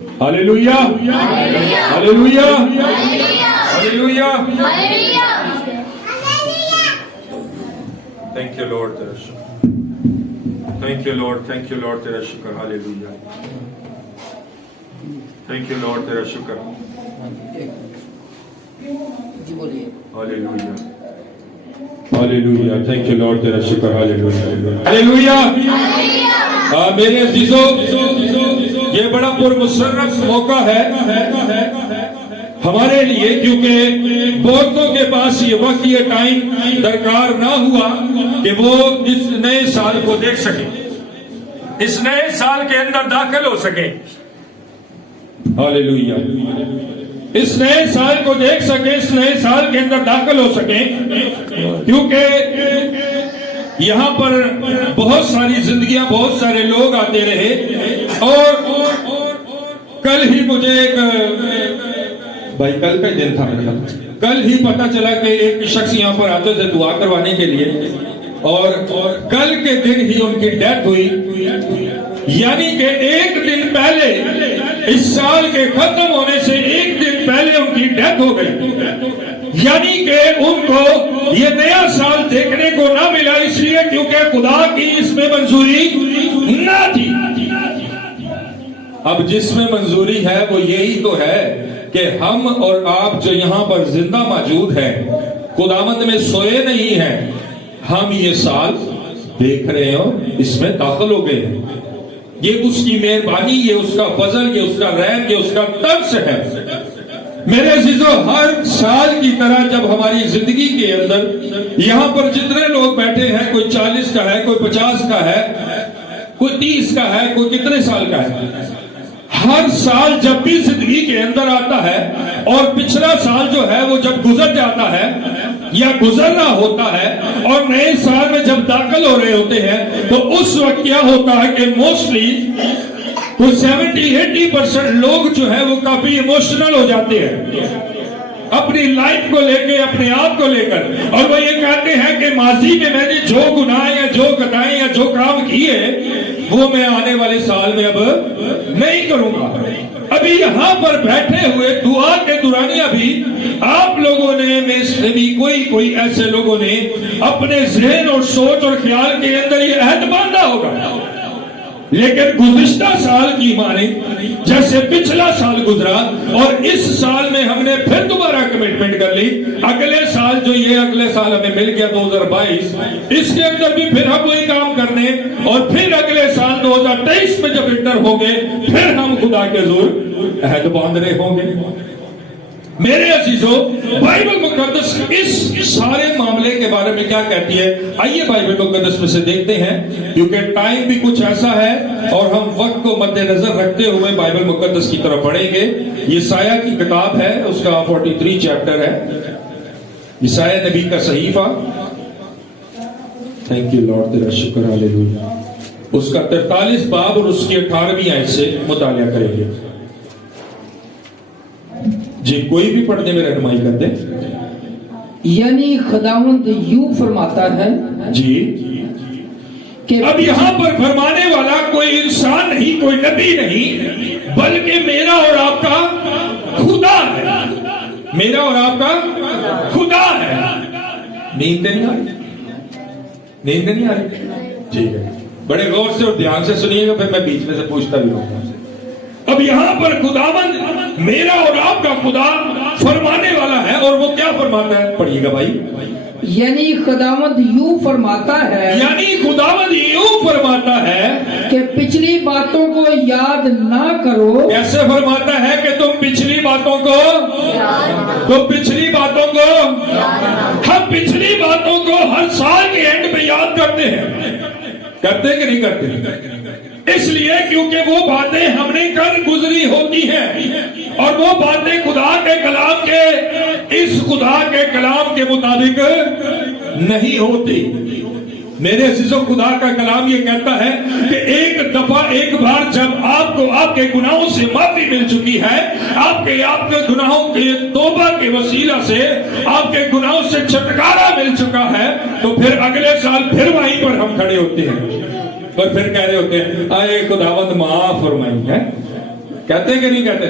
Hallelujah. Hallelujah. Hallelujah. Thank you Lord. Thank you Lord. Thank you Lord. تیرا شکر. Hallelujah. Thank you Lord. تیرا شکر. Hallelujah. Hallelujah. Thank you Lord. تیرا شکر. Hallelujah. Hallelujah. میرے عزیزو، یہ بڑا پرمسرت موقع ہے ہمارے لیے، کیونکہ بہتوں کے پاس یہ وقت، یہ ٹائم درکار نہ ہوا کہ وہ اس نئے سال کو دیکھ سکیں، اس نئے سال کے اندر داخل ہو سکیں۔ ہاللیلویہ۔ اس نئے سال کو دیکھ سکیں، اس نئے سال کے اندر داخل ہو سکیں، کیونکہ یہاں پر بہت ساری زندگیاں، بہت سارے لوگ آتے رہے، اور کل ہی مجھے ایک بھائی، کل کا دن تھا، کل ہی پتا چلا کہ ایک شخص یہاں پر آتے تھے دعا کروانے کے لیے، اور کل کے دن ہی ان کی ڈیتھ ہوئی، یعنی کہ ایک دن پہلے، اس سال کے ختم ہونے سے ایک دن پہلے ان کی ڈیتھ ہو گئی، یعنی کہ ان کو یہ نیا سال دیکھنے کو نہ ملا، اس لیے کیونکہ خدا کی اس میں منظوری نہ تھی۔ اب جس میں منظوری ہے وہ یہی تو ہے کہ ہم اور آپ جو یہاں پر زندہ موجود ہیں، خداوند میں سوئے نہیں ہیں، ہم یہ سال دیکھ رہے ہو، اس میں داخل ہو گئے ہیں۔ یہ اس کی مہربانی، یہ اس کا فضل، یہ اس کا رحم، یہ اس کا ترس ہے۔ میرے عزیزو، ہر سال کی طرح جب ہماری زندگی کے اندر یہاں پر جتنے لوگ بیٹھے ہیں، کوئی 40 کا ہے، کوئی 50 کا ہے، کوئی 30 کا ہے، کوئی کتنے سال کا ہے، ہر سال جب بھی زندگی کے اندر آتا ہے اور پچھلا سال جو ہے وہ جب گزر جاتا ہے یا گزرنا ہوتا ہے اور نئے سال میں جب داخل ہو رہے ہوتے ہیں، تو اس وقت کیا ہوتا ہے کہ موسٹلی تو 70-80% لوگ جو ہے وہ کافی ایموشنل ہو جاتے ہیں اپنی لائف کو لے کے، اپنے آپ کو لے کر، اور وہ یہ کہتے ہیں کہ ماضی میں میں نے جو گناہ یا جو خطائیں یا جو کام کیے وہ میں آنے والے سال میں اب نہیں کروں گا۔ ابھی یہاں پر بیٹھے ہوئے دعا کے دورانیہ بھی آپ لوگوں نے میں سے بھی کوئی ایسے لوگوں نے اپنے ذہن اور سوچ اور خیال کے اندر یہ عہد باندھا ہوگا، لیکن گزشتہ سال کی مانے جیسے پچھلا سال گزرا اور اس سال میں ہم نے پھر دوبارہ کمٹمنٹ کر لی، اگلے سال جو یہ اگلے سال ہمیں مل گیا 2022، اس کے اندر بھی پھر ہم وہی کام کرنے، اور پھر اگلے سال 2023 میں جب انٹر ہوں گے پھر ہم خدا کے حضور عہد باندھ رہے ہوں گے۔ میرے عزیزو، بائبل مقدس اس سارے معاملے کے بارے میں کیا کہتی ہے؟ آئیے بائبل مقدس میں سے دیکھتے ہیں، کیونکہ ٹائم بھی کچھ ایسا ہے اور ہم وقت کو مد نظر رکھتے ہوئے بائبل مقدس کی طرف پڑھیں گے۔ یسایہ کی کتاب ہے، اس کا 43 چیپٹر ہے، یسایہ نبی کا صحیفہ۔ تھینک یو لارڈ، تیرا شکر، ہاللیلویہ۔ اس کا 43 باب اور اس کی 18ویں آیت سے مطالعہ کریں گے۔ جی، کوئی بھی پڑھنے میں رہنمائی کر دیں۔ یعنی خداوند یوں فرماتا ہے، جی، کہ اب یہاں پر فرمانے والا کوئی انسان نہیں، کوئی نبی نہیں، بلکہ میرا اور آپ کا خدا ہے۔ میرا اور آپ کا خدا ہے۔ نیند نہیں آ رہی؟ نیند نہیں آ رہی؟ ٹھیک ہے، بڑے غور سے اور دھیان سے سنیے گا، پھر میں بیچ میں سے پوچھتا بھی ہوں۔ اب یہاں پر خداوند میرا اور آپ کا خدا فرمانے والا ہے، اور وہ کیا فرماتا ہے؟ پڑھیے گا بھائی۔ یعنی خداوند یوں فرماتا ہے، یعنی خداوند یوں فرماتا ہے کہ پچھلی باتوں کو یاد نہ کرو۔ کیسے فرماتا ہے کہ تم پچھلی باتوں کو، تو پچھلی باتوں کو ہم پچھلی باتوں کو ہر سال کے اینڈ پہ یاد کرتے ہیں، کرتے کہ نہیں کرتے؟ اس لیے کیونکہ وہ باتیں ہم نے کر گزری ہوتی ہیں، اور وہ باتیں خدا کے کلام کے، اس خدا کے کلام کے مطابق نہیں ہوتی۔ میرے عزیزو، خدا کا کلام یہ کہتا ہے کہ ایک دفعہ، ایک بار جب آپ کو آپ کے گناہوں سے معافی مل چکی ہے، آپ کے گناہوں کے توبہ کے وسیلہ سے آپ کے گناہوں سے چھٹکارا مل چکا ہے، تو پھر اگلے سال پھر وہیں پر ہم کھڑے ہوتے ہیں اور پھر کہہ رہے ہوتے ہیں، آئے خداوند معاف فرمائی ہے۔ کہتے ہیں کہ نہیں کہتے؟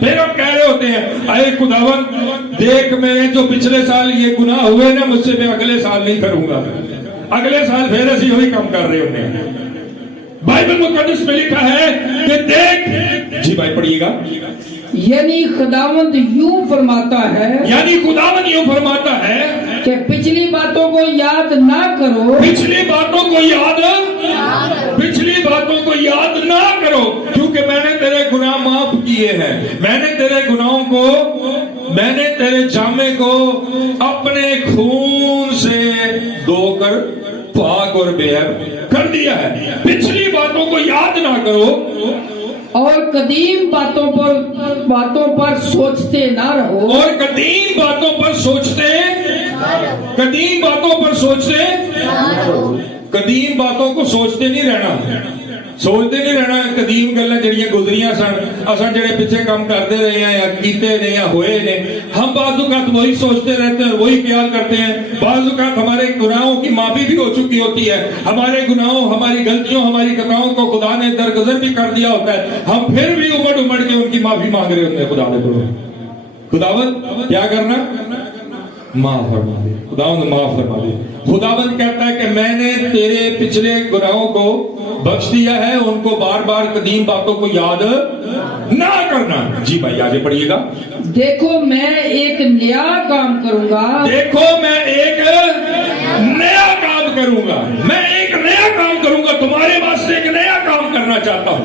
پھر ہم کہہ رہے ہوتے ہیں اے خداوند دیکھ میں نے جو پچھلے سال یہ گناہ ہوئے نا مجھ سے میں اگلے سال نہیں کروں گا، اگلے سال پھر اسی وہی کام کر رہے ہوتے ہیں۔ بائبل مقدس میں لکھا ہے کہ دیکھ، جی بھائی پڑھیے گا، یعنی خداوند یوں فرماتا ہے، یعنی خداوند یوں فرماتا ہے کہ پچھلی باتوں کو یاد نہ کرو، پچھلی باتوں کو یاد نہ کرو، کیونکہ میں نے تیرے گناہ معاف کیے ہیں، میں نے تیرے گناہوں کو، میں نے تیرے جامے کو اپنے خون سے دھو کر پاک اور بے عیب کر دیا ہے۔ پچھلی باتوں کو یاد نہ کرو اور قدیم باتوں پر سوچتے نہ رہو، اور قدیم باتوں پر سوچتے قدیم باتوں کو سوچتے نہیں رہنا، قدیم گلاں جڑیاں گزریاں سن، اساں جڑے پیچھے کام کرتے رہے ہیں یا کیتے نے یا ہوئے نے، ہم بعض اوقات وہی سوچتے رہتے ہیں، وہی خیال کرتے ہیں۔ بعض اوقات ہمارے گناہوں کی معافی بھی ہو چکی ہوتی ہے، ہمارے گناہوں، ہماری غلطیوں، ہماری خطاؤں کو خدا نے درگزر بھی کر دیا ہوتا ہے، ہم پھر بھی امڑ کے ان کی معافی مانگ رہے ہوتے ہیں۔ خداوند کیا کرنا؟ معاف فرما دے، خداوند معاف فرما دے۔ خداوند کہتا ہے کہ میں نے تیرے پچھلے گناہوں کو بخش دیا ہے، ان کو بار بار قدیم باتوں کو یاد نہ کرنا۔ جی بھائی آگے پڑھیے گا۔ دیکھو میں ایک نیا کام کروں گا، دیکھو میں ایک نیا کام کروں گا، میں ایک نیا کام کروں گا، تمہارے واسطے ایک نیا کام کرنا چاہتا ہوں،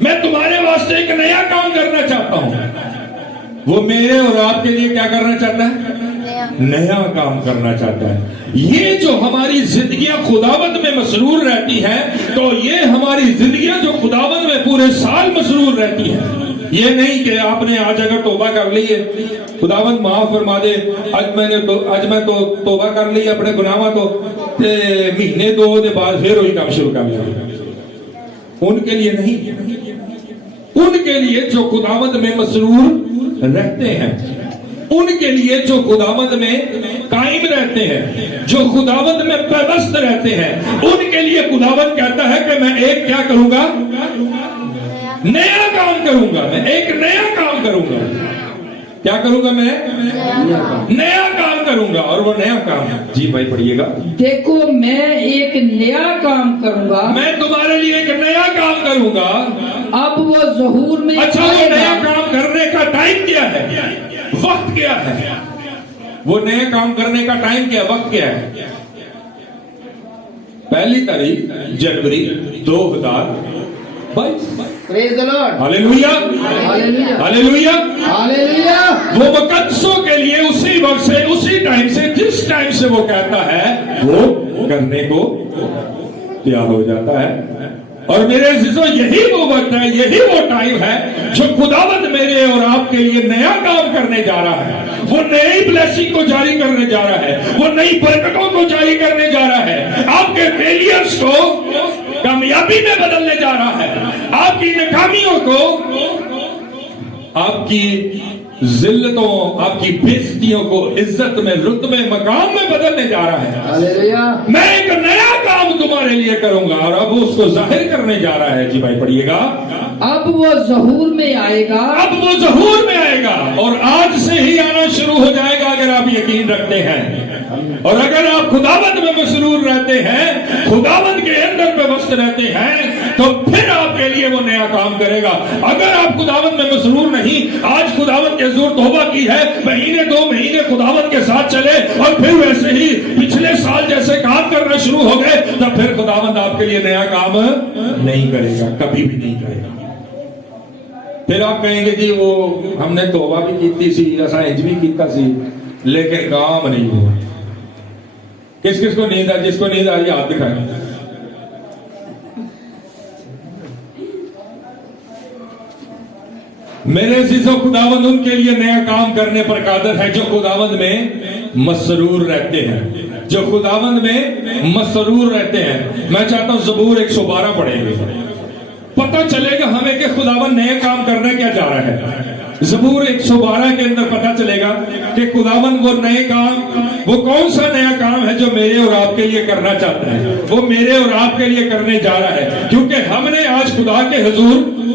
میں تمہارے واسطے ایک نیا کام کرنا چاہتا ہوں۔ وہ میرے اور آپ کے لیے کیا کرنا چاہتا ہے؟ نیا کام کرنا چاہتا ہے۔ یہ جو ہماری زندگیاں خداوند میں مسرور رہتی ہیں، تو یہ ہماری زندگیاں جو خداوند میں پورے سال مسرور رہتی ہیں۔ یہ نہیں کہ آپ نے آج اگر توبہ کر لی ہے، خداوند معاف فرما دے، آج میں تو توبہ کر لی اپنے گناہاں تو مہینے دو دے بعد پھر وہی کام شروع کر لیا۔ ان کے لیے نہیں، ان کے لیے جو خداوند میں مسرور رہتے ہیں، ان کے لیے جو خداوند میں قائم رہتے ہیں، جو خداوند میں پیوست رہتے ہیں، ان کے لیے خداوند کہتا ہے کہ میں ایک کیا کروں گا؟ نیا کام کروں گا، میں ایک نیا کام کروں گا۔ کیا کروں گا؟ میں نیا کام کروں گا، اور وہ نیا کام، جی بھائی پڑھیے گا۔ دیکھو میں ایک نیا کام کروں گا، میں تمہارے لیے ایک نیا کام کروں گا۔ اب وہ ظہور میں اچھا، وہ آئے گا۔ نیا کام کرنے کا ٹائم کیا ہے؟ وقت کیا ہے؟ وہ نئے کام کرنے کا ٹائم کیا، وقت کیا ہے؟ 1 تاریخ جنوری 2022۔ پریز دی لارڈ، ہاللیلویا، ہاللیلویا۔ ہاللیلویا۔ وہ مقدسوں کے لیے اسی وقت سے، اسی ٹائم سے، جس ٹائم سے وہ کہتا ہے وہ کرنے کو تیار ہو جاتا ہے۔ اور میرے عزیزوں، یہی وہ وقت ہے، یہی وہ ٹائم ہے جو خداوند میرے اور آپ کے لیے نیا کام کرنے جا رہا ہے۔ وہ نئی بلیسنگ کو جاری کرنے جا رہا ہے، وہ نئی برکتوں کو جاری کرنے جا رہا ہے، آپ کے فیلیئرز کو کامیابی میں بدلنے جا رہا ہے، آپ کی ناکامیوں کو آپ کی ذلتوں، آپ کی بےعزتیوں کو عزت میں، رتبے، مقام میں بدلنے جا رہا ہے۔ ہاللیلویا۔ میں ایک نیا کام تمہارے لیے کروں گا، اور اب اس کو ظاہر کرنے جا رہا ہے۔ جی بھائی پڑھیے گا۔ اب وہ ظہور میں آئے گا، اب وہ ظہور میں آئے گا، اور آج سے ہی آنا شروع ہو جائے گا اگر آپ یقین رکھتے ہیں، اور اگر آپ خداوند میں مسرور رہتے ہیں، خداوند کے اندر میں وسط رہتے ہیں، تو پھر آپ کے لیے وہ نیا کام کرے گا۔ اگر آپ خداوند میں مسرور نہیں، آج خداوند کے حضور توبہ کی ہے، مہینے 2 مہینے خداوند کے ساتھ چلے اور پھر ویسے ہی پچھلے سال جیسے کام کرنا شروع ہو گئے، تو پھر خداوند آپ کے لیے نیا کام نہیں کرے گا، کبھی بھی نہیں کرے گا۔ پھر آپ کہیں گے جی وہ ہم نے توبہ بھی کی سی، ایسا انج بھی کیتا سی، لیکن کام نہیں ہوا۔ کس کس کو نیند آ، جس کو نیند آ رہی ہاتھ دکھائیں۔ میرے عزیزوں، خداوند ان کے لیے نیا کام کرنے پر قادر ہے جو خداوند میں مسرور رہتے ہیں، جو خداوند میں مسرور رہتے ہیں۔ میں چاہتا ہوں زبور 112 پڑھیں گے، پتہ چلے گا ہمیں کہ خداوند نئے کام کرنے کیا جا رہا ہے۔ زبور 112 کے اندر پتہ چلے گا کہ خداوند وہ نئے کام، وہ کون سا نیا کام ہے جو میرے اور آپ کے لیے کرنا چاہتا ہے، وہ میرے اور آپ کے لیے کرنے جا رہا ہے، کیونکہ ہم نے آج خدا کے حضور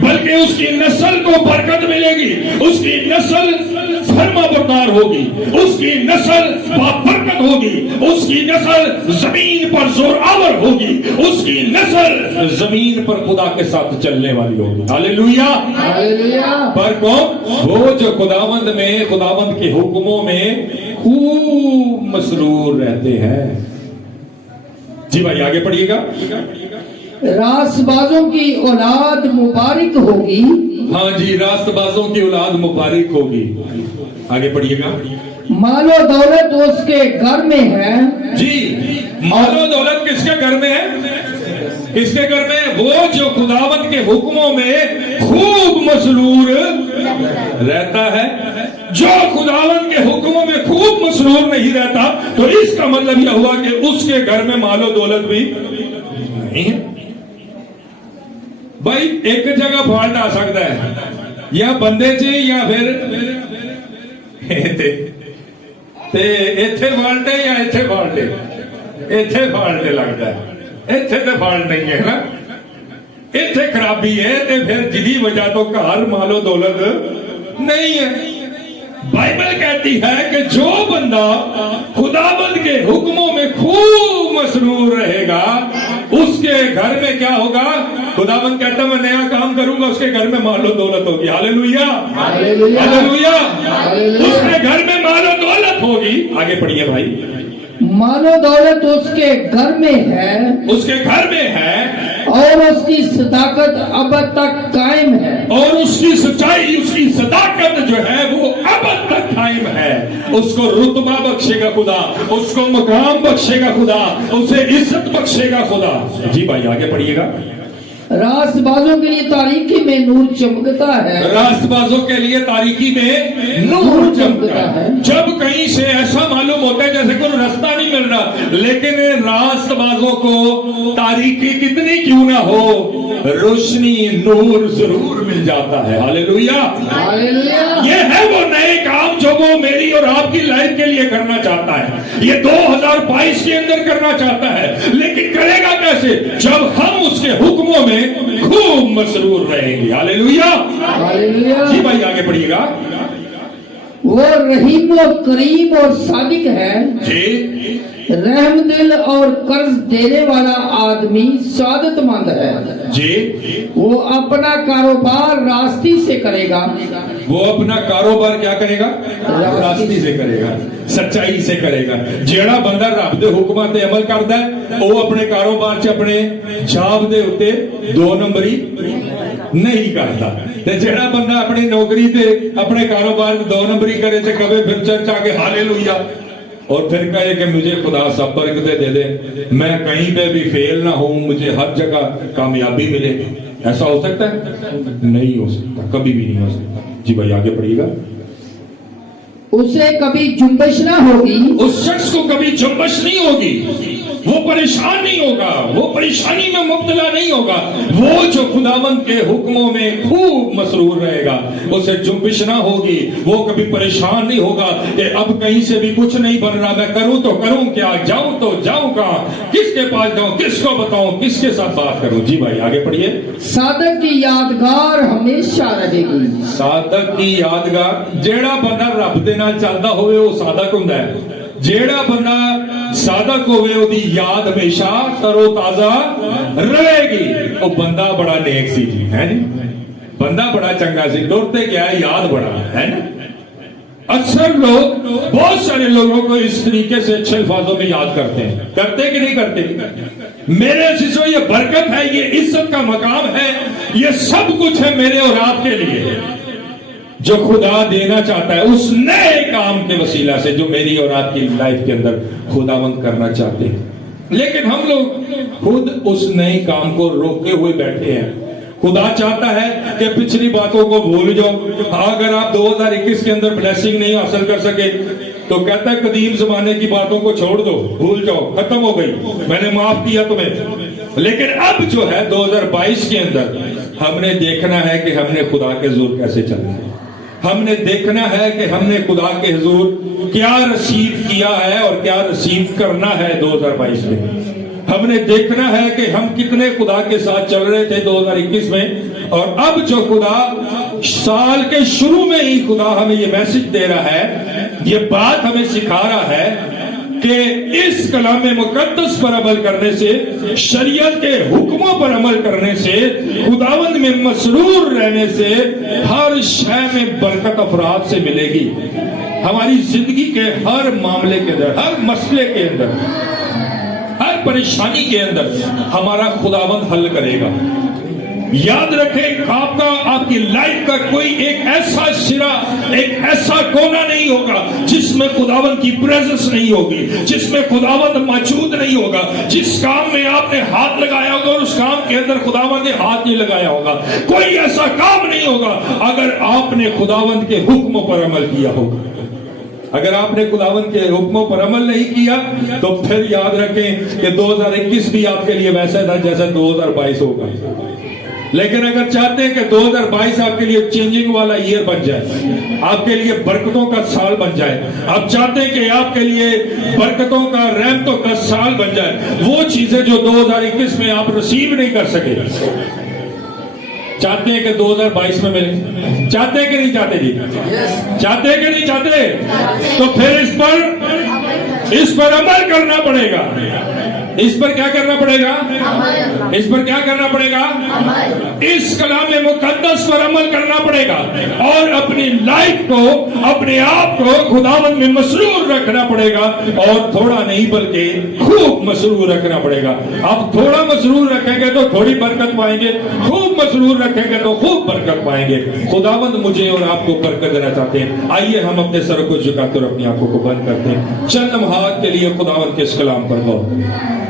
بلکہ اس کی نسل کو برکت ملے گی، اس کی نسل فرما بردار ہوگی، اس کی نسل بابرکت ہوگی، اس کی نسل زمین پر زور آور ہوگی، اس کی نسل زمین پر خدا کے ساتھ چلنے والی ہوگی۔ ہاللیلویا۔ ہاللیلویا۔ پر کون؟ وہ جو خداوند میں، خداوند کے حکموں میں خوب مسرور رہتے ہیں۔ جی بھائی آگے پڑھیے گا۔ راست بازوں کی اولاد مبارک ہوگی۔ ہاں جی، راست بازوں کی اولاد مبارک ہوگی۔ آگے پڑھیے گا۔ مال و دولت اس کے گھر میں ہے۔ جی، مال و دولت کس کے گھر میں ہے؟ کس کے گھر میں؟ وہ جو خداوند کے حکموں میں خوب مسرور رہتا ہے۔ جو خداوند کے حکموں میں خوب مسرور نہیں رہتا تو اس کا مطلب یہ ہوا کہ اس کے گھر میں مال و دولت بھی نہیں ہے۔ بھائی ایک جگہ فالٹ آ سکتا ہے، یا بندے چ یا پھر ایتھے فالٹ ہے یا ایتھے فالٹ ہے۔ ایتھے فالٹ لگتا ہے، ایتھے تے فالٹ نہیں ہے نا، ایتھے خرابی ہے تے پھر جدی وجہ تو گھر مال و دولت نہیں ہے۔ بائبل کہتی ہے کہ جو بندہ خداوند کے حکموں میں خوب مسرور رہے گا اس کے گھر میں کیا ہوگا؟ خداوند کہتا ہے میں نیا کام کروں گا، اس کے گھر میں مال و دولت ہوگی۔ ہاللیلویا، ہاللیلویا۔ اس کے گھر میں مال و دولت ہوگی۔ آگے پڑھیے بھائی۔ مال و دولت اس کے گھر میں ہے، اس کے گھر میں ہے، اور اس کی صداقت اب تک قائم ہے، اور اس کی سچائی، اس کی صداقت جو ہے وہ اب تک قائم ہے۔ اس کو رتبہ بخشے گا خدا، اس کو مقام بخشے گا خدا، اسے عزت بخشے گا خدا۔ جی بھائی آگے پڑھیے گا۔ راست بازوں کے لیے تاریکی میں نور چمکتا ہے، راست بازوں کے لیے تاریکی میں نور چمکتا ہے۔ جب کہیں سے ایسا معلوم ہوتا ہے جیسے کوئی راستہ نہیں مل رہا، لیکن راست بازوں کو تاریکی کتنی کیوں نہ ہو، روشنی نور ضرور مل جاتا ہے۔ ہاللیلویا۔ یہ ہے وہ نئے کام جو وہ میری اور آپ کی لائف کے لیے کرنا چاہتا ہے، یہ 2022 کے اندر کرنا چاہتا ہے، لیکن کرے گا کیسے؟ جب ہم اس کے حکموں میں خوب مسرور رہیں گے۔ ہاللیلویا۔ جی بھائی آگے پڑھیے گا۔ وہ رحیم و کریم اور صادق ہے، جی، رحم دل اور قرض دینے والا آدمی سعادت مند ہے۔ جی، وہ اپنا کاروبار راستی سے کرے گا۔ وہ اپنا کاروبار کیا کرے گا؟ راستی سے کرے گا، سچائی سے کرے گا۔ جیڑا بندہ رب دے حکماں تے عمل کردا ہے وہ اپنے کاروبار چ اپنے جاب دے اوتے 2 نمبری نہیں کرتا، تے جیڑا بندہ اپنی نوکری تے اپنے کاروبار 2 نمبری کرے تے کبھی پھر چرچ آ کے ہاللیلویا اور پھر کہے کہ مجھے خدا سب برکتیں دے دے، میں کہیں پہ بھی فیل نہ ہوں، مجھے ہر جگہ کامیابی ملے۔ ایسا ہو سکتا ہے؟ نہیں ہو سکتا، کبھی بھی نہیں ہو سکتا۔ جی بھائی آگے پڑھیے گا۔ اسے کبھی جنبش نہ ہوگی، اس شخص کو کبھی جنبش نہیں ہوگی، وہ پریشان نہیں ہوگا، وہ پریشانی میں مبتلا نہیں ہوگا۔ وہ جو خداوند کے حکموں میں خوب مسرور رہے گا اسے جنبش نہ ہوگی، وہ کبھی پریشان نہیں ہوگا کہ اب کہیں سے بھی کچھ نہیں بن رہا، میں کروں تو کروں کیا، جاؤں تو جاؤں کہاں، کس کے پاس جاؤں، کس کو بتاؤں، کس کے ساتھ بات کروں۔ جی بھائی آگے پڑھیے۔ صادق کی یادگار ہمیشہ رہے گی۔ صادق کی یادگار، جیڑا بندہ رب دے نال چلدا ہوئے وہ صادق ہوندا ہے۔ جیڑا بندہ صادق ہوئے وہ دی یاد ہمیشہ ترو تازہ رہے گی۔ وہ بندہ بڑا نیک سی جی، ہے نا، بندہ بڑا چنگا سی، ڈرتے کیا ہے، یاد بڑا ہے نا۔ اکثر لوگ، بہت سارے لوگوں کو اس طریقے سے اچھے الفاظوں میں یاد کرتے ہیں، کرتے کہ نہیں کرتے؟ میرے عزیزو یہ برکت ہے، یہ عزت کا مقام ہے، یہ سب کچھ ہے میرے اور آپ کے لیے جو خدا دینا چاہتا ہے اس نئے کام کے وسیلہ سے جو میری اور آپ کی لائف کے اندر خداوند کرنا چاہتے ہیں، لیکن ہم لوگ خود اس نئے کام کو روکے ہوئے بیٹھے ہیں۔ خدا چاہتا ہے کہ پچھلی باتوں کو بھول جاؤ۔ اگر آپ 2021 کے اندر بلیسنگ نہیں حاصل کر سکے تو کہتا ہے قدیم زمانے کی باتوں کو چھوڑ دو، بھول جاؤ، ختم ہو گئی، میں نے معاف کیا تمہیں۔ لیکن اب جو ہے 2022 کے اندر ہم نے دیکھنا ہے کہ ہم نے خدا کے حضور کیسے چلنا ہے، ہم نے دیکھنا ہے کہ ہم نے خدا کے حضور کیا رسیو کیا ہے اور کیا رسیو کرنا ہے 2022 میں۔ ہم نے دیکھنا ہے کہ ہم کتنے خدا کے ساتھ چل رہے تھے 2021 میں، اور اب جو خدا سال کے شروع میں ہی خدا ہمیں یہ میسج دے رہا ہے، یہ بات ہمیں سکھا رہا ہے کہ اس کلام مقدس پر عمل کرنے سے، شریعت کے حکموں پر عمل کرنے سے، خداوند میں مسرور رہنے سے ہر شے میں برکت افراد سے ملے گی۔ ہماری زندگی کے ہر معاملے کے اندر، ہر مسئلے کے اندر، ہر پریشانی کے اندر ہمارا خداوند حل کرے گا۔ یاد رکھیں، آپ کی لائف کا کوئی ایک ایسا سرا، ایک ایسا کونا نہیں ہوگا جس میں خداوند کی پریزنس نہیں ہوگی، جس میں خداوند موجود نہیں ہوگا۔ جس کام میں آپ نے ہاتھ لگایا ہوگا اور اس کام کے اندر خداوند نے ہاتھ نہیں لگایا ہوگا، کوئی ایسا کام نہیں ہوگا اگر آپ نے خداوند کے حکموں پر عمل کیا ہوگا۔ اگر آپ نے خداوند کے حکموں پر عمل نہیں کیا تو پھر یاد رکھیں کہ 2021 بھی آپ کے لیے ویسا تھا جیسا 2022 ہوگا۔ لیکن اگر چاہتے ہیں کہ 2022 آپ کے لیے چینجنگ والا ایئر بن جائے، آپ کے لیے برکتوں کا سال بن جائے، آپ چاہتے ہیں کہ آپ کے لیے برکتوں کا، رحمتوں کا سال بن جائے، وہ چیزیں جو 2021 میں آپ ریسیو نہیں کر سکے، چاہتے ہیں کہ 2022 میں ملے؟ چاہتے ہیں کہ نہیں چاہتے جی؟ چاہتے ہیں کہ نہیں چاہتے؟ تو پھر اس پر عمل کرنا پڑے گا۔ اس پر کیا کرنا پڑے گا؟ اس پر کیا کرنا پڑے گا؟ اس کلام مقدس پر عمل کرنا پڑے گا، اور اپنی لائف کو، اپنے آپ کو خداوند میں مسرور رکھنا پڑے گا، اور تھوڑا نہیں بلکہ خوب مسرور رکھنا پڑے گا۔ آپ تھوڑا مسرور رکھیں گے تو تھوڑی برکت پائیں گے، خوب مسرور رکھیں گے تو خوب برکت پائیں گے۔ خداوند مجھے اور آپ کو برکت دینا چاہتے ہیں۔ آئیے ہم اپنے سر کو جھکاتے اور اپنی آنکھوں کو بند کرتے ہیں، چند لمحات کے لیے خداوند کے اس کلام پر غور۔